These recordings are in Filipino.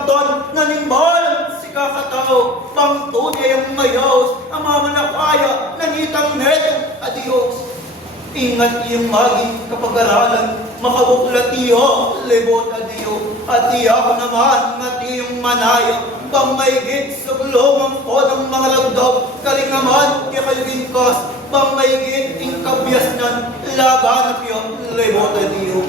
dabdan nanimbalan si kakatao pang tunay ang mayos ang mamanakaya nanitang netong adios. Ingat iyong maging kapag-aralan makabuklat iyo libot adiyo at iya ko naman at iyong manaya bang maigit sa gulong ko ng mga lagdaw kalingaman kaya bingkas bang maigit ing kabyasnan laban at iyo libot adiyo.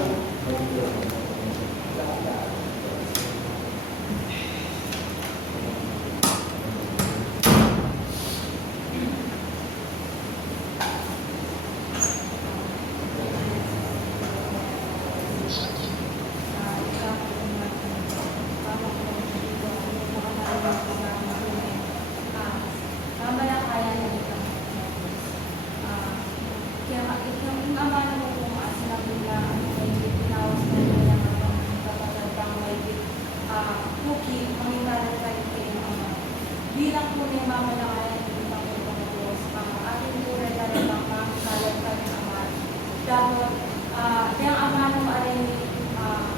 Bilang po ni Mama na kaya hindi pa po Diyos, ating tunay na rin ang makasalat ka ng Ama. Dapat, yung Ama ng aring,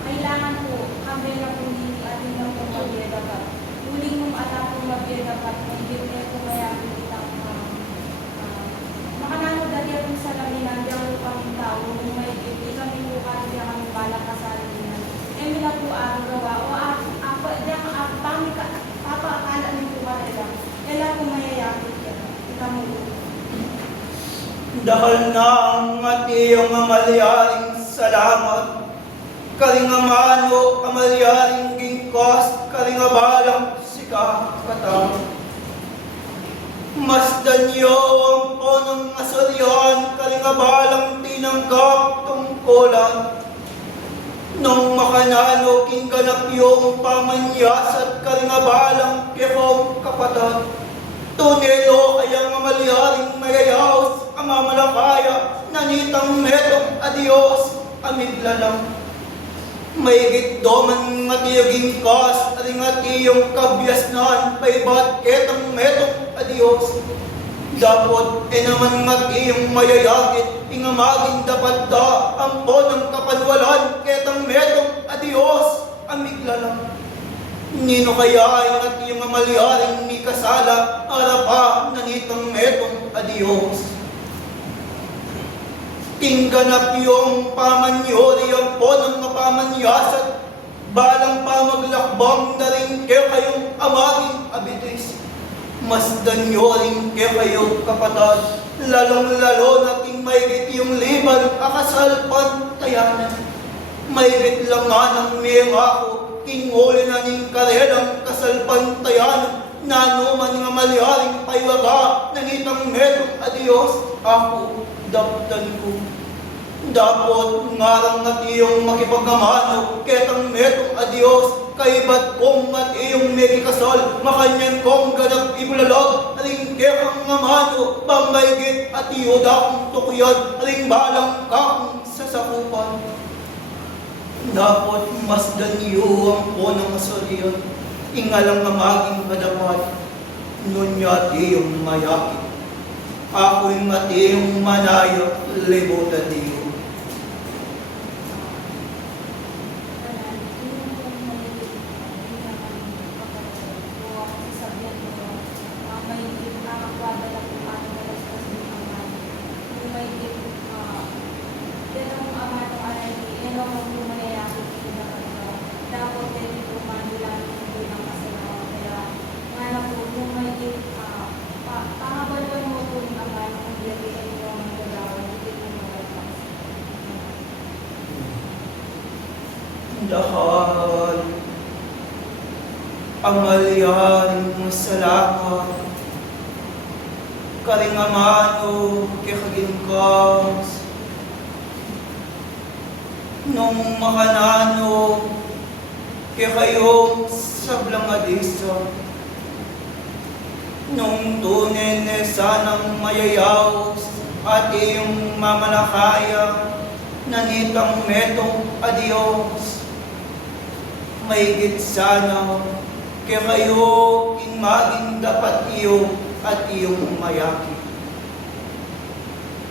kailangan po, kami na po hindi ating na po magbiadapat. Huling mong anak po magbiadapat, may gilid po mayamin kitang makanano dali po sa laminan, diyan po kami tao, nung may gilid, kami po kami kami balak ka sa laminan. E mila po ang gawa, o ako, diyan akala niyo po ba kailan po mayayapit yan? Dahil na ang atiyong amalyaring salamat, kalingamano amalyaring gingkos, kalingabalang sikakatang. Masdan niyo ang punong asolyan, kalingabalang tinanggap tungkulan. Nung makanano kingganap yung pamanyas at kalingabalang kikong kapatid. Tunelo kayang mamalyaring mayayaos, ang mamalakaya, nanitang metong adios, amiglalang. Maigit doman matiyaging kas, aling atiyong kabyasnan, paibat ketang metong adios. Dapat naman matiyong mayayakit, ingamaging dapat da, ang ponang kapanwalan, ketang metong adios, amiglalang. Nino kaya ay natiyong amalyaring ni kasala, arapa nanitang metong adios. Tingganap yung pamanyori ang ponang mapamanyasat, balang pamaglakbang na rin kayong amaging abitis. Masdan nyo rin kayo kapatid, lalong-lalo nating maigit yung liban akasalpan tayanan. Maigit lang nga ng miyengako, kinguli na ning karelang kasalpan tayanan, nanuman nga malyaring paywaga, nanitang metong adios, ako daptan ko. Dapat ngarang at iyong makipagkamano, ketang metong adios, kaibat kong at iyong medikasal, makanyan kong ganap ibulalag, aling kekang ngamano, pamaygit at iyodakong tukuyan, aling balang kakong sasakupan. Dapat masdan iyo ang punang asalian, ingalang nga maging kadapat, nunya iyong mayakit. Ako'y matiyong manayo, libutan niyo. Dahil amalyaring salamat, karingamano kikagingkas, nung makanano kikayong sablang adisa, nung tunin sanang mayayaos at iyong mamalakaya, nanitang metong adios. Maigit sana, kaya kayo maging dapat iyo at iyong mayaki.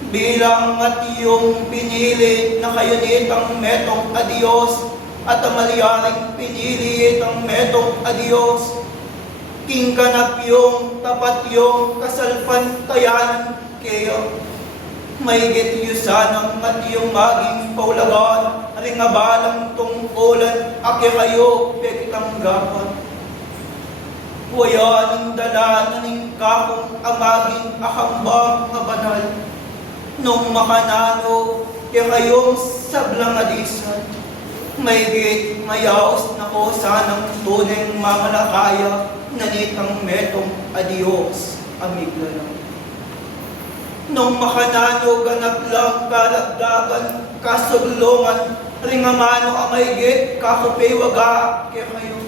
Bilang at iyong pinili na kayo nitang metong adios, at amaliaring pinili itang metong adios. King ganap yung tapat yung kasalpantayan kayo. May sanang at yung maging paulagan, alingabalang tungkulan, ake kayo, pekitang gapan. Wayaning dala na ning kakong amaging akambang nga banal. Nung makanano, kayong sablang adisan. May mayaos na ko sanang tuneng mamalakaya, nanitang metong adios, amigla lang. Nung makanano, ganap lang kalagdagan, kasuglungan, ringamano amaygit, kakupaywaga, kayo.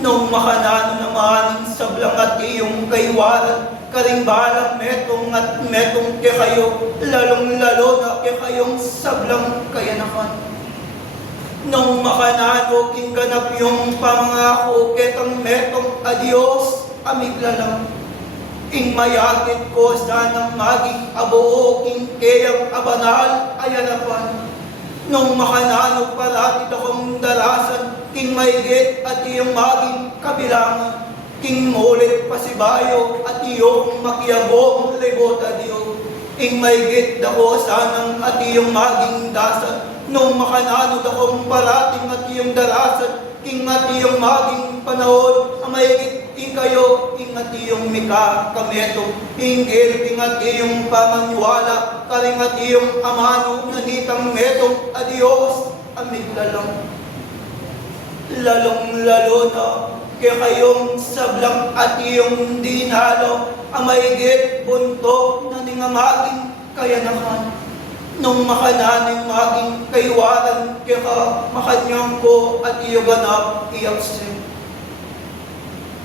Nung makanano naman sablang at iyong kaywaran, karimbalang metong at metong kayo, lalong-lalo na kayong sablang kayanakan. Nung makanano kinganap yung pangako, ketang metong adios, amigla lang. Ing mayakit ko sanang maging abuo, king kayang abanal, ayanapan. Nung makanano parati akong darasan, king maigit at iyong maging kabilangan. King mulit pasibayo at iyong makiyabong libot adiyo. Ing maigit dako sanang at iyong maging dasan. Nung makanano akong parating at iyong darasan, king at iyong maging panahon, ang maigit kayo, ingat iyong mika kameto, hinggil, ingat iyong pamaniwala, karingat iyong amano, nanitang metong adios, amigla lang. Lalong-lalo na, kaya kayong sablang at iyong dinalo, ang maigit buntok na ningamaging kayanakan. Nung makananing maging kaywaran, kaya makanyang ko at iyo ganap iyaksin.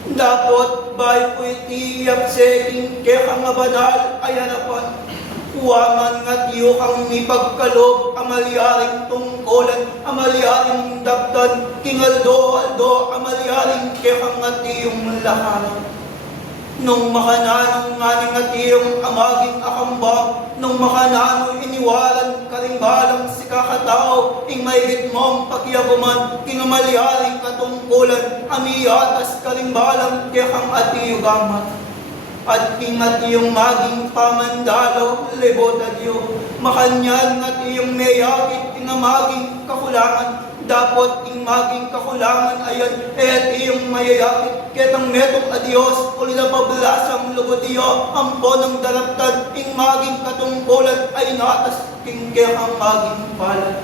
Dapat bayo ko itiyap seking kaya kang banal ay hanapan. Huwaman nga tiyo kang ipagkalob, amalyaring tungkolan, amalyaring daptan, kingaldo-aldo, amalyaring kaya kang nga tiyong lahanan. Nung makananong nga nga tiyong amaging akambang, nung makanano iniwalan karimbalang si kakatao, ing maigit mong pakiyaguman, kingamalyaring katungkulan, amiyatas karimbalang kaya kang atiyugaman. At ingat iyong maging pamandalo, libot at iyo, makanyan at iyong mayakit, ingamaging kakulangan, dapat ing maging kakulangan ayan, at iyong mayayakit, ketang metong adios, ulila pablasang lugod iyo, ampo ng daraptan, ing maging katungkulan, ay natas, king kekang maging palad.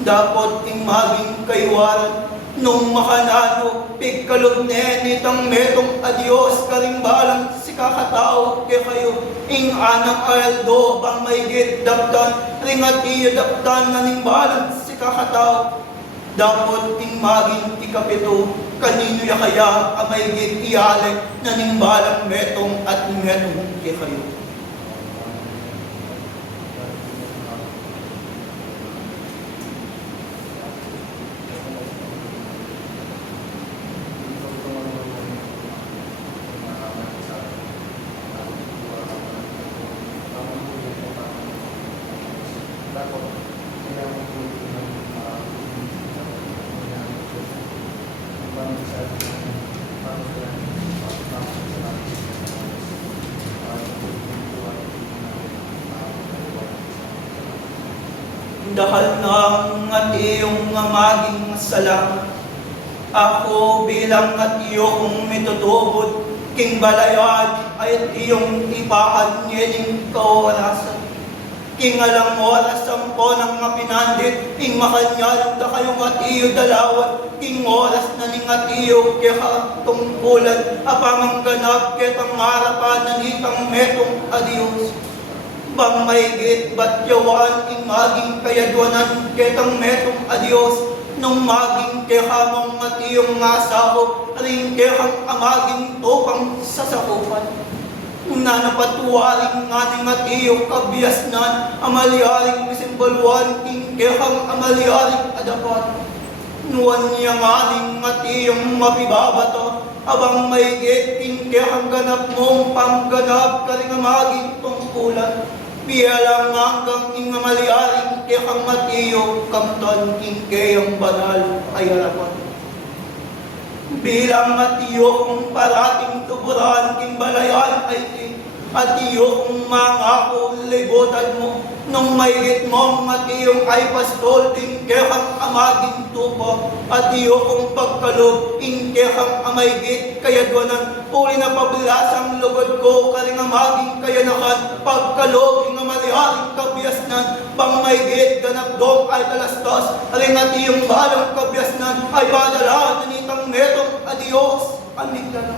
Dapat ing maging kaywaran, nung makanano, pigkalog nitang metong adios, karimbalang si kakatao, kaya kayo, ing anang aldo, bang maigit daptan, ringat iyo daptan na nimbalang si kakatao. Dapat ing maging ikapito, kanino ya kaya amaygit iyalik na nimbalang metong at metong kaya kayo. Dahil ng at iyong maging salamat, ako bilang at iyong mitutubod, king balayan ay iyong ipaan nyening kaorasan. King alam mo at sampo ng mapinandit, king makanyal da kayong at iyo dalawan, king oras na ning at iyo kaya tungkulan, apamang ganap ketang harapan na nitang metong adios. Bang maigit ba't yawan ing maging kayadwanan ketang metong adios, nung maging kehamong at iyong ngasaho, ring kehang amaging tupang sasakupan. Nanapatuwaring nga ng at iyong kabiasnan, amalyaring misimbaluan, king kehang amalyaring adapat. Nuwan niya nga ng at iyong mapibabato, abang maigit king kehang ganap mong pangganap karing amaging tungkulan. Bialang hanggang ingamaliaring kekang matiyo kamton kingkeyang banal ay harapan. Bilang matiyo kung parating tuburan king balayan ay ti, at iyo kung mangako libutan mo, nung maigit mong matiyong ay pastol ting kekang amaging tupa, at iyo kung pagkalog ing kekang amaygit kayadwanan, uli na pabilasang lugod ko karing amaging kayanakan, pagkalog ing amaliharing kabyasnan, pang maygit ganapdong ay talastas, aring at iyong balang kabyasnan ay badala nanitang netong adios, amigla na.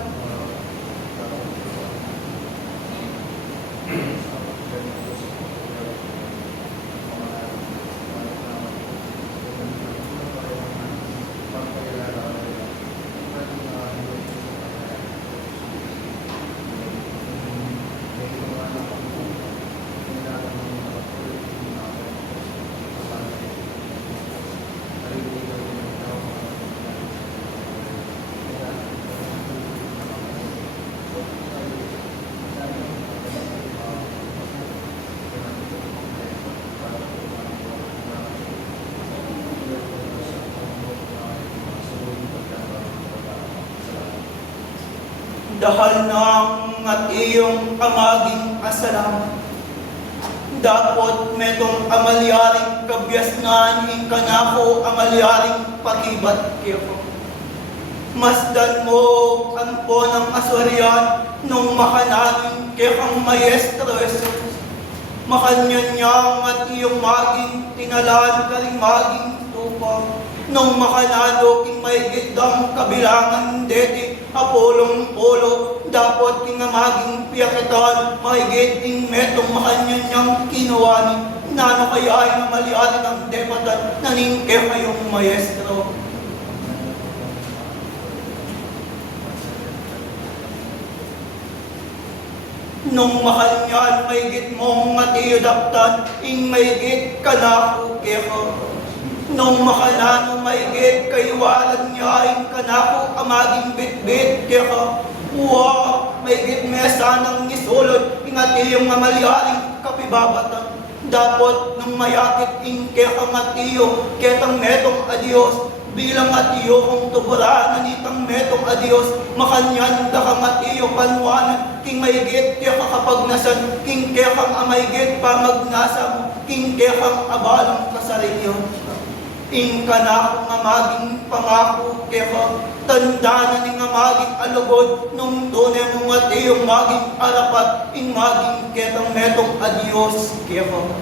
Dahal ng at iyong amaging asalam, dapot metong amalyaring kabyasnan ing kanako amalyaring pakibat kiko. Masdan mo kampo ng aswaryan nung makananin kekang maestro Jesus. Makanyanyang at iyong maging tinalan karing maging tupa. Nung makanalo king may gitang kabilangan deti apolong polo, dapat king maging piyakitan, may giting metong makanyanyang kinuwani, nano kaya ay namaliatin ang depatan, naningke kayong maestro. Nung makanyan may git mong matiyodaptan, ing may git kanako keko. Nung makanano maigit kaywalan niya ing kanako amaging bitbit kaya maigit mesa ng nisulod ingati yung mamaliaring kapibabatan. Dapat nung mayakit ing kaya matiyo ketang metong adios bilang atiyo kung tubura nanitang metong adios makanyan da kang atiyo panwanan king maigit kaya kakapagnasan king kaya kang amaygit pamagnasa mo king kaya kang abalang kasarilyo. Ing kanakong amaging pangako keko, tanda na ning amaging alugod, nung tunay mong at iyong maging arapat, ing maging ketang metong adios keko.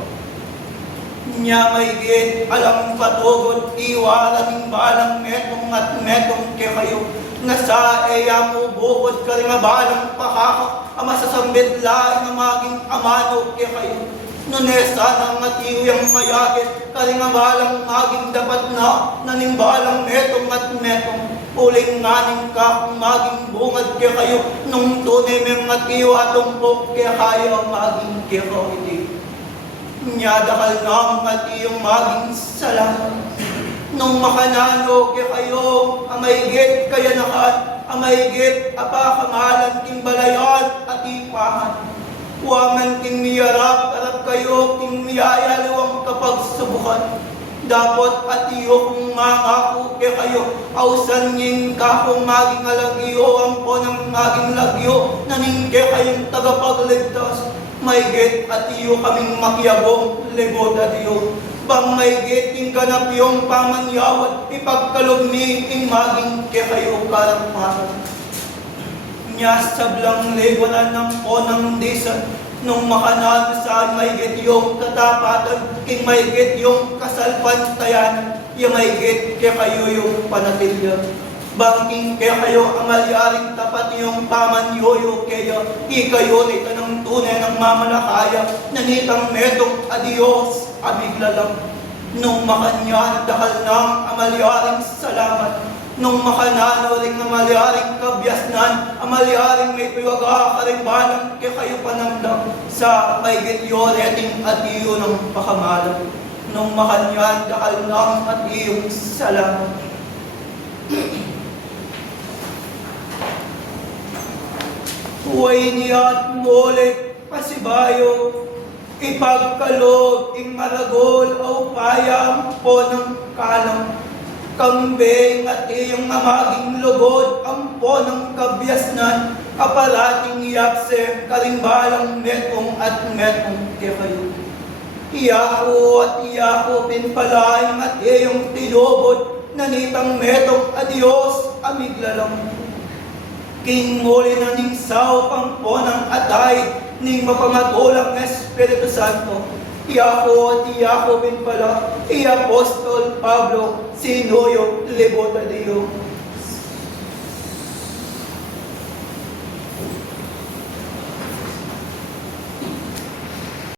Nya may git, alam patugod, iwalan ing balang metong at metong kekayo, nasa eya mo bukod ka rin balang pakaka, ama sasambit laing amaging amano kekayo. Nunesa ng matiyang mayagit, kalingabalang maging dapat na, nanimbalang metong at metong, uling nganing ka kung maging bungad kaya kayo, nung tunay may matiyo atong pok kaya kayo maging kaya hindi. Nyadakal ng matiyong maging salamat, nung makanano kaya kayo, amaygit kaya nakan, amaygit apakamalan king balayan at ipahan. Waman king miyarap, arap kayo, king miyaya luwang kapag subukan. Dapat at iyo kung mangako kaya kayo, ausan nging ka kung maging alagyo, ang po ng maging lagyo, naningke kayong tagapagligtas. Maygit at iyo kaming makyabong, libod at iyo. Bang maygit king ganap yung pamanyawat, ipagkalog ni ing maging kaya kayo karampasan. Nya sablang legonan ng ponang disan, nung makanan saan maigit yung katapatan, king maigit yung kasalpantayan, yung maigit kaya kayo yung panatilya. Bangking kaya kayo amalyaring tapat yung pamanyoyo kaya ikayo nito ng tunay ng mamalakaya, nanitang metong adios, abigla lang. Nung makanyan dahal ng amalyaring salamat, nung makanano ring amalyaring kabyasnan, amalyaring may piwaga karimbalang kaya kayo panamdam sa maigit yoreting at iyo ng pakamalang. Nung makanyan dahal ng at iyong salamat. Huway niya at mulit pasibayo, ipagkalog ing maragol o payam po ng kalam. Kambing at iyong amaging lugod, ampo ng kabyasnan, aparating yakse, karimbalang metong at metong kayo. Iyako at iyako pinpalaing at iyong tinubod, nanitang metong adios, amiglalang. King muli na ning sao pangpo ng atay, ning mapamatulang Espiritu Santo. Iyako at iyako pinpala, Apostol Pablo, Sinuyo, Libota Dio.